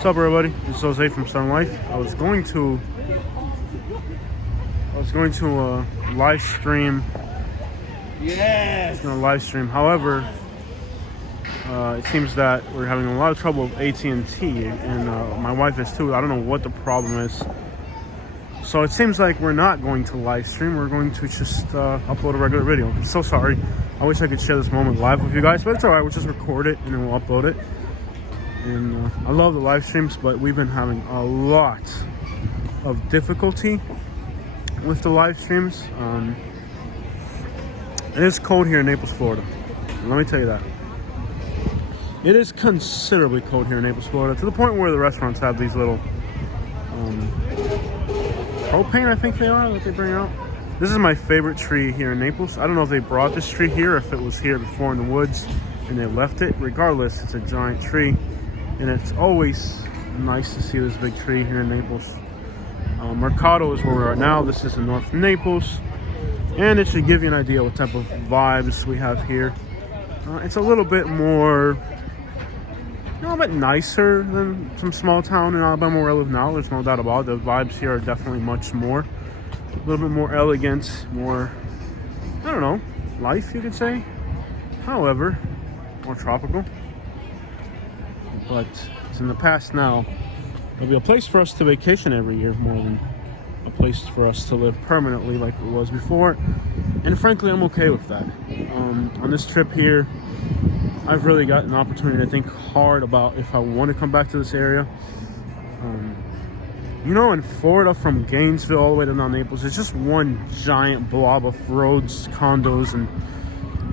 What's up, everybody? This is Jose from Sun Life. I was going to live stream. Yes. Live stream. However, it seems that we're having a lot of trouble with AT&T, and my wife is too. I don't know what the problem is. So it seems like we're not going to live stream. We're going to just upload a regular video. I'm so sorry. I wish I could share this moment live with you guys, but it's all right. We'll just record it and then we'll upload it. And I love the live streams, but we've been having a lot of difficulty with the live streams. It is cold here in Naples, Florida. Let me tell you that. It is considerably cold here in Naples, Florida, to the point where the restaurants have these little propane, I think they are, that they bring out. This is my favorite tree here in Naples. I don't know if they brought this tree here, or if it was here before in the woods and they left it. Regardless, it's a giant tree. And it's always nice to see this big tree here in Naples. Mercato is where we're at now. This is in North Naples. And it should give you an idea what type of vibes we have here. It's a little bit more, a little bit nicer than some small town in Alabama where I live now. There's no doubt about it. The vibes here are definitely much more. A little bit more elegant, more, I don't know, life you could say. However, more tropical. But it's in the past now. It'll be a place for us to vacation every year more than a place for us to live permanently like it was before. And frankly, I'm okay with that. On this trip here, I've really got an opportunity to think hard about if I want to come back to this area. You know, in Florida, from Gainesville all the way to down Naples, it's just one giant blob of roads, condos, and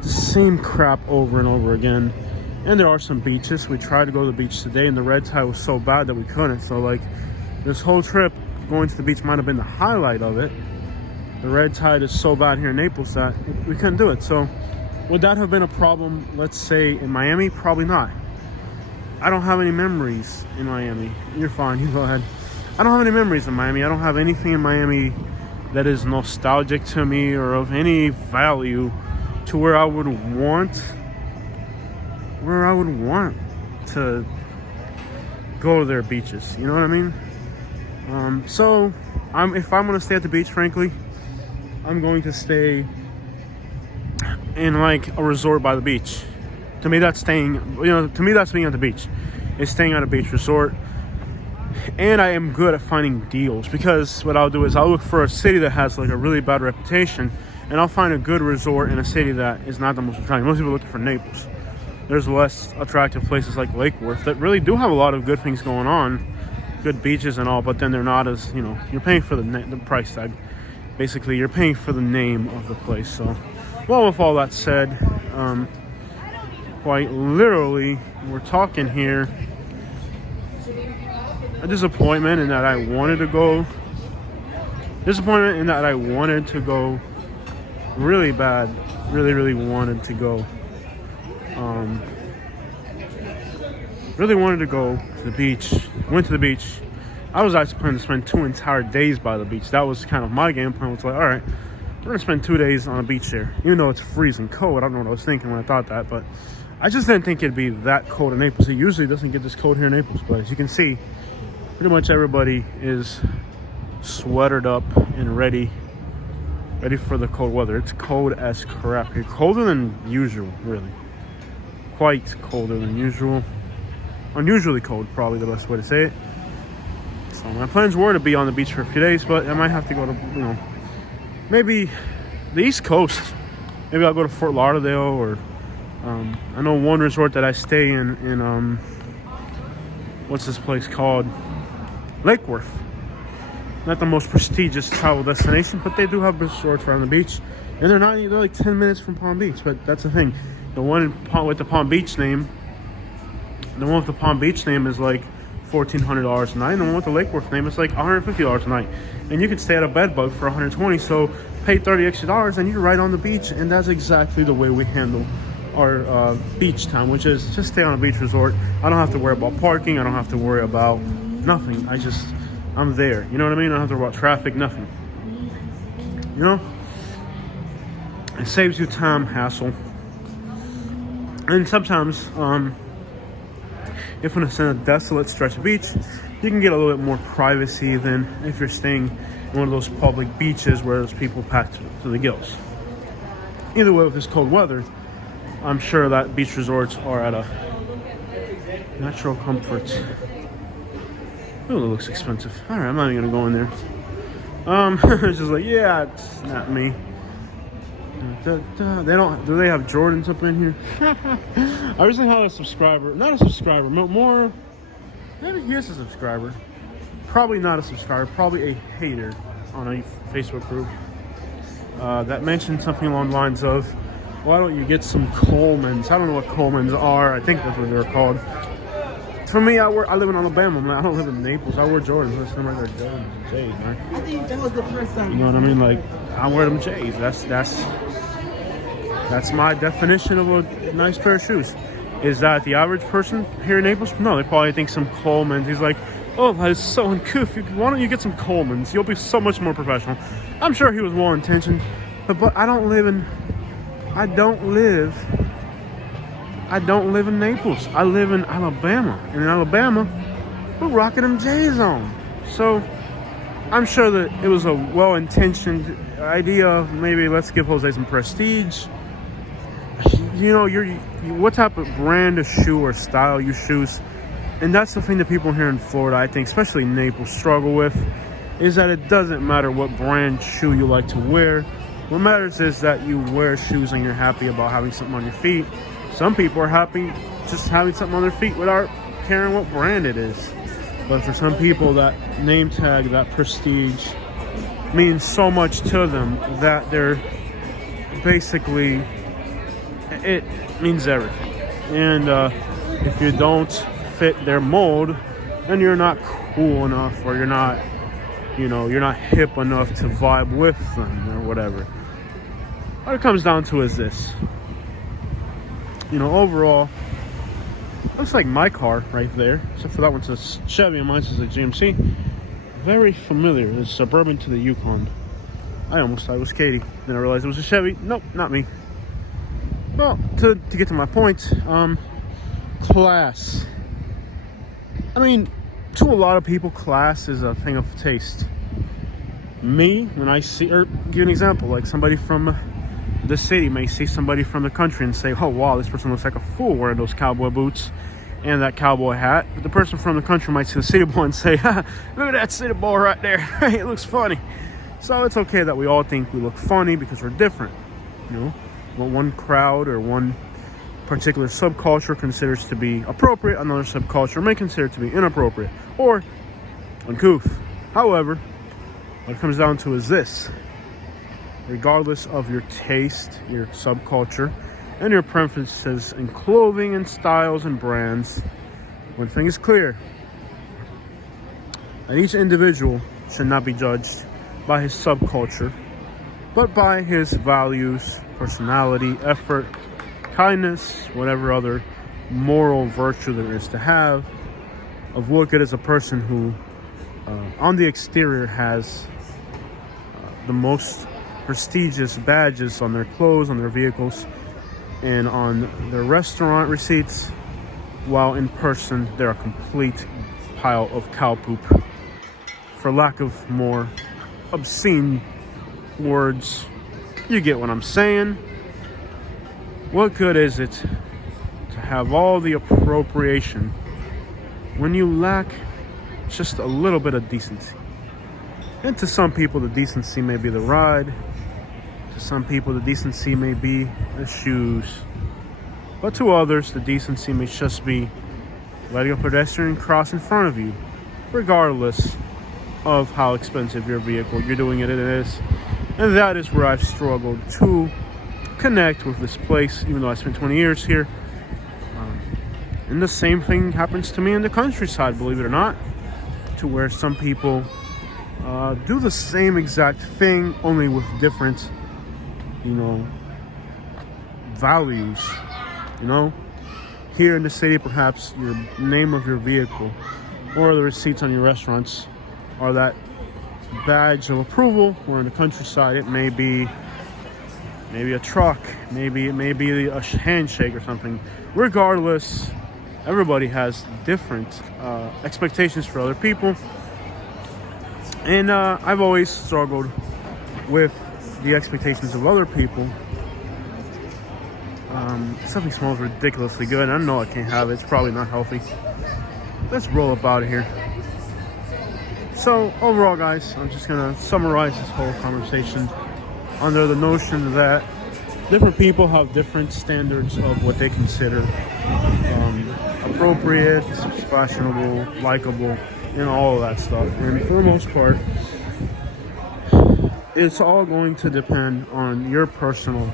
the same crap over and over again. And there are some beaches. We tried to go to the beach today, and the red tide was so bad that we couldn't. So, like, this whole trip, going to the beach might have been the highlight of it. The red tide is so bad here in Naples that we couldn't do it. So, would that have been a problem, let's say, in Miami? Probably not. I don't have any memories in Miami. You're fine. You go ahead. I don't have any memories in Miami. I don't have anything in Miami that is nostalgic to me or of any value to where I would want to go to their beaches. You know what I mean? So if I'm gonna stay at the beach, frankly, I'm going to stay in like a resort by the beach. To me, that's staying, to me, that's being at the beach. It's staying at a beach resort. And I am good at finding deals, because what I'll do is I'll look for a city that has like a really bad reputation, and I'll find a good resort in a city that is not the most attractive. Most people are looking for Naples. There's less attractive places like Lake Worth that really do have a lot of good things going on, good beaches and all, but then they're not as, you're paying for the price tag. Basically, you're paying for the name of the place. So, well, with all that said, quite literally, we're talking here a disappointment in that I wanted to go. Disappointment in that I wanted to go really bad. Really wanted to go. Really wanted to go to the beach. Went to the beach. I was actually planning to spend 2 entire days by the beach. That was kind of my game plan. It's like, all right, we're gonna spend 2 days on a beach there. Even though it's freezing cold, I don't know what I was thinking when I thought that, but I just didn't think it'd be that cold in Naples. It usually doesn't get this cold here in Naples, but as you can see, pretty much everybody is sweatered up and ready for the cold weather. It's cold as crap here. Colder than usual, really. Quite colder than usual. Unusually cold, probably the best way to say it. So my plans were to be on the beach for a few days, but I might have to go to, maybe the East Coast. Maybe I'll go to Fort Lauderdale, or I know one resort that I stay in what's this place called? Lake Worth. Not the most prestigious travel destination, but they do have resorts around the beach, and they're like 10 minutes from Palm Beach. But that's the thing, the one with the Palm Beach name, is like $1,400 a night, and the one with the Lake Worth name is like $150 a night, and you could stay at a bed bug for $120. So pay $30 extra, and you're right on the beach. And that's exactly the way we handle our beach time, which is just stay on a beach resort. I don't have to worry about parking. I don't have to worry about nothing. I'm there. You know what I mean? I don't have to worry about traffic, nothing. It saves you time, hassle. And sometimes if it's in a desolate stretch of beach, you can get a little bit more privacy than if you're staying in one of those public beaches where there's people packed to the gills. Either way, with this cold weather, I'm sure that beach resorts are at a natural comfort. Oh, it looks expensive. All right, I'm not even gonna go in there. It's just like, yeah, it's not me. They don't. Do they have Jordans up in here? I recently had a subscriber, not a subscriber, more. Maybe he is a subscriber. Probably not a subscriber. Probably a hater on a Facebook group that mentioned something along the lines of, "Why don't you get some Colemans?" I don't know what Colemans are. I think that's what they're called. For me, I live in Alabama, man. I don't live in Naples. I wear Jordans. Listen, right there, Jordans and J's, man. I think that was the first time. You know what I mean? Like, I wear them J's. That's my definition of a nice pair of shoes. Is that the average person here in Naples? No, they probably think some Colemans. He's like, "Oh, that is so uncouth. Why don't you get some Colemans? You'll be so much more professional." I'm sure he was well intentioned, but I don't live in Naples. I live in Alabama. And in Alabama, we're rocking them J's on. So I'm sure that it was a well-intentioned idea of maybe let's give Jose some prestige. You know, what type of brand of shoe or style you choose. And that's the thing that people here in Florida, I think, especially Naples, struggle with, is that it doesn't matter what brand shoe you like to wear. What matters is that you wear shoes and you're happy about having something on your feet. Some people are happy just having something on their feet without caring what brand it is. But for some people, that name tag, that prestige, means so much to them that they're basically, it means everything. And if you don't fit their mold, then you're not cool enough, or you're not hip enough to vibe with them or whatever. What it comes down to is this. Overall, looks like my car right there, except for that one's a Chevy and mine's is a GMC. Very familiar. It's Suburban to the Yukon. I almost thought it was Katie. Then I realized it was a Chevy. Nope, not me. Well, to get to my point, class. I mean, to a lot of people, class is a thing of taste. Me, when I see, or give you an example, like somebody from the city may see somebody from the country and say, "Oh wow, this person looks like a fool wearing those cowboy boots and that cowboy hat." But the person from the country might see the city boy and say, "Ha, look at that city boy right there. It looks funny." So it's okay that we all think we look funny because we're different. What one crowd or one particular subculture considers to be appropriate, another subculture may consider to be inappropriate or uncouth. However, what it comes down to is this. Regardless of your taste, your subculture, and your preferences in clothing and styles and brands, one thing is clear. That each individual should not be judged by his subculture, but by his values, personality, effort, kindness, whatever other moral virtue there is to have, of what good as a person who, on the exterior, has the most prestigious badges on their clothes, on their vehicles, and on their restaurant receipts, while in person they're a complete pile of cow poop. For lack of more obscene words, you get what I'm saying. What good is it to have all the appropriation when you lack just a little bit of decency? And to some people, the decency may be the ride. To some people, the decency may be the shoes. But to others, the decency may just be letting a pedestrian cross in front of you, regardless of how expensive your vehicle you're doing it is. And that is where I've struggled to connect with this place, even though I spent 20 years here. And the same thing happens to me in the countryside, believe it or not, to where some people do the same exact thing, only with different, values. Here in the city, perhaps your name of your vehicle or the receipts on your restaurants are that badge of approval, or in the countryside it may be maybe a truck, maybe it may be a handshake or something. Regardless, everybody has different expectations for other people. And I've always struggled with the expectations of other people. Something smells ridiculously good. I know I can't have it. It's probably not healthy. Let's roll up out of here. So overall, guys, I'm just going to summarize this whole conversation under the notion that different people have different standards of what they consider appropriate, fashionable, likable, and all of that stuff. And for the most part, it's all going to depend on your personal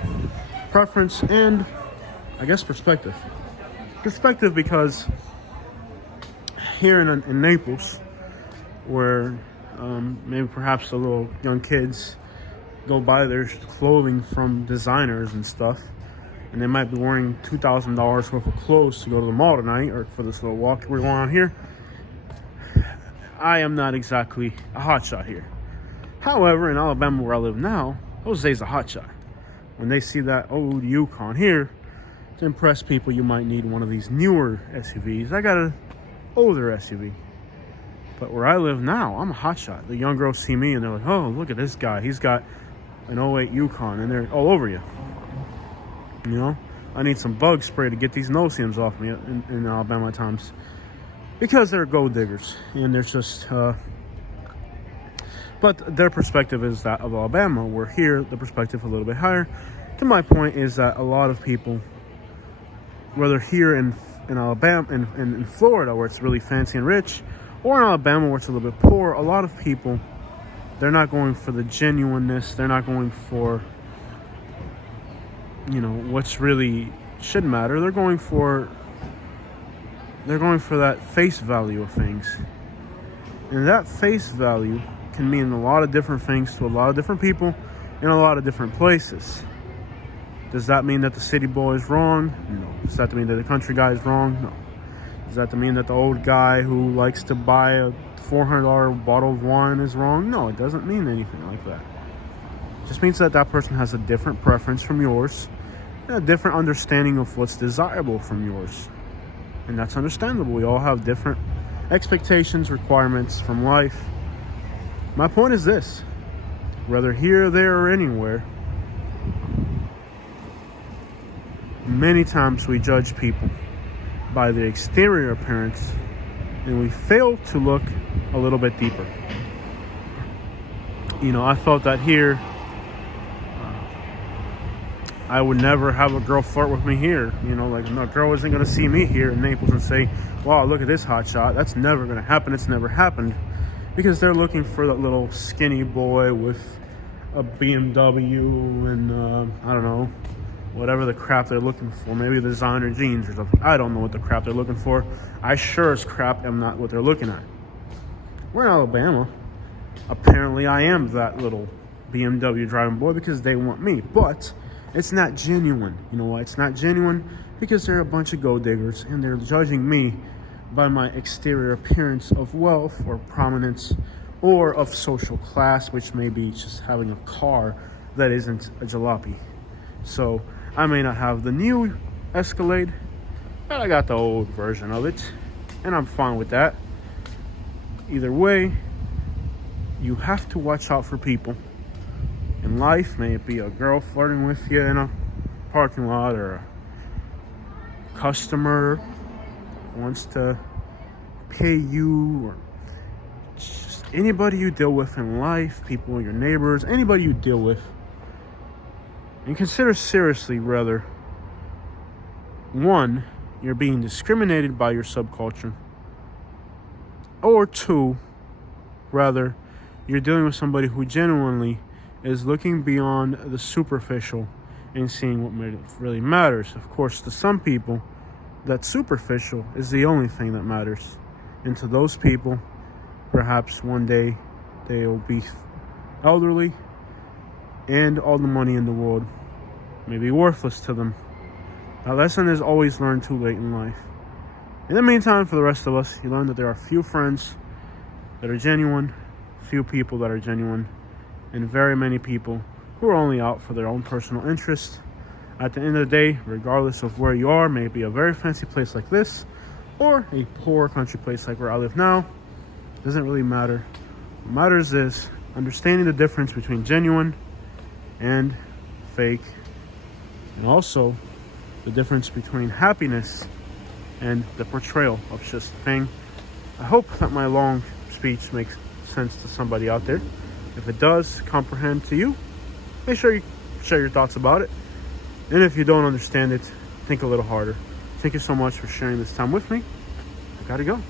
preference and, I guess, perspective. Perspective, because here in Naples, where maybe perhaps the little young kids go buy their clothing from designers and stuff, and they might be wearing $2,000 worth of clothes to go to the mall tonight, or for this little walk we're going on here. I am not exactly a hotshot here. However, in Alabama, where I live now, Jose's a hotshot. When they see that old Yukon here, to impress people, you might need one of these newer SUVs. I got an older SUV. But where I live now, I'm a hotshot. The young girls see me and they're like, oh, look at this guy. He's got an '08 Yukon, and they're all over you. You know, I need some bug spray to get these no-seams off me in Alabama at times. Because they're gold diggers. And they're just... but their perspective is that of Alabama. Where here, the perspective a little bit higher. To my point is that a lot of people, whether here in Alabama, in Florida, where it's really fancy and rich, or in Alabama, where it's a little bit poor, a lot of people, they're not going for the genuineness. They're not going for, you know, what's really should matter. They're going for that face value of things. And that face value can mean a lot of different things to a lot of different people in a lot of different places. Does that mean that the city boy is wrong? No. Does that mean that the country guy is wrong? No. Does that mean that the old guy who likes to buy a $400 bottle of wine is wrong? No, it doesn't mean anything like that. It just means that that person has a different preference from yours, and a different understanding of what's desirable from yours. And that's understandable. We all have different expectations, requirements from life. My point is this: whether here, there, or anywhere, many times we judge people by the exterior appearance, and we fail to look a little bit deeper. You know, I felt that here, I would never have a girl flirt with me here. You know, like, no, girl isn't going to see me here in Naples and say, wow, look at this hot shot. That's never going to happen. It's never happened. Because they're looking for that little skinny boy with a BMW and, I don't know, whatever the crap they're looking for. Maybe designer jeans or something. I don't know what the crap they're looking for. I sure as crap am not what they're looking at. We're in Alabama. Apparently I am that little BMW driving boy because they want me. But it's not genuine. You know why it's not genuine? Because they're a bunch of gold diggers and they're judging me by my exterior appearance of wealth or prominence or of social class, which may be just having a car that isn't a jalopy. So I may not have the new Escalade, but I got the old version of it, and I'm fine with that. Either way, you have to watch out for people in life. May it be a girl flirting with you in a parking lot, or a customer wants to pay you, or just anybody you deal with in life, people, your neighbors, anybody you deal with. And consider seriously whether, one, you're being discriminated by your subculture, or two, rather, you're dealing with somebody who genuinely is looking beyond the superficial and seeing what really matters. Of course, to some people, that superficial is the only thing that matters. And to those people, perhaps one day they'll be elderly and all the money in the world may be worthless to them. That lesson is always learned too late in life. In the meantime, for the rest of us, you learn that there are few friends that are genuine, few people that are genuine, and very many people who are only out for their own personal interest. At the end of the day, regardless of where you are, maybe a very fancy place like this, or a poor country place like where I live now. Doesn't really matter. What matters is understanding the difference between genuine and fake, and also the difference between happiness and the portrayal of just a thing. I hope that my long speech makes sense to somebody out there. If it does comprehend to you, make sure you share your thoughts about it. And if you don't understand it, think a little harder. Thank you so much for sharing this time with me. I gotta go.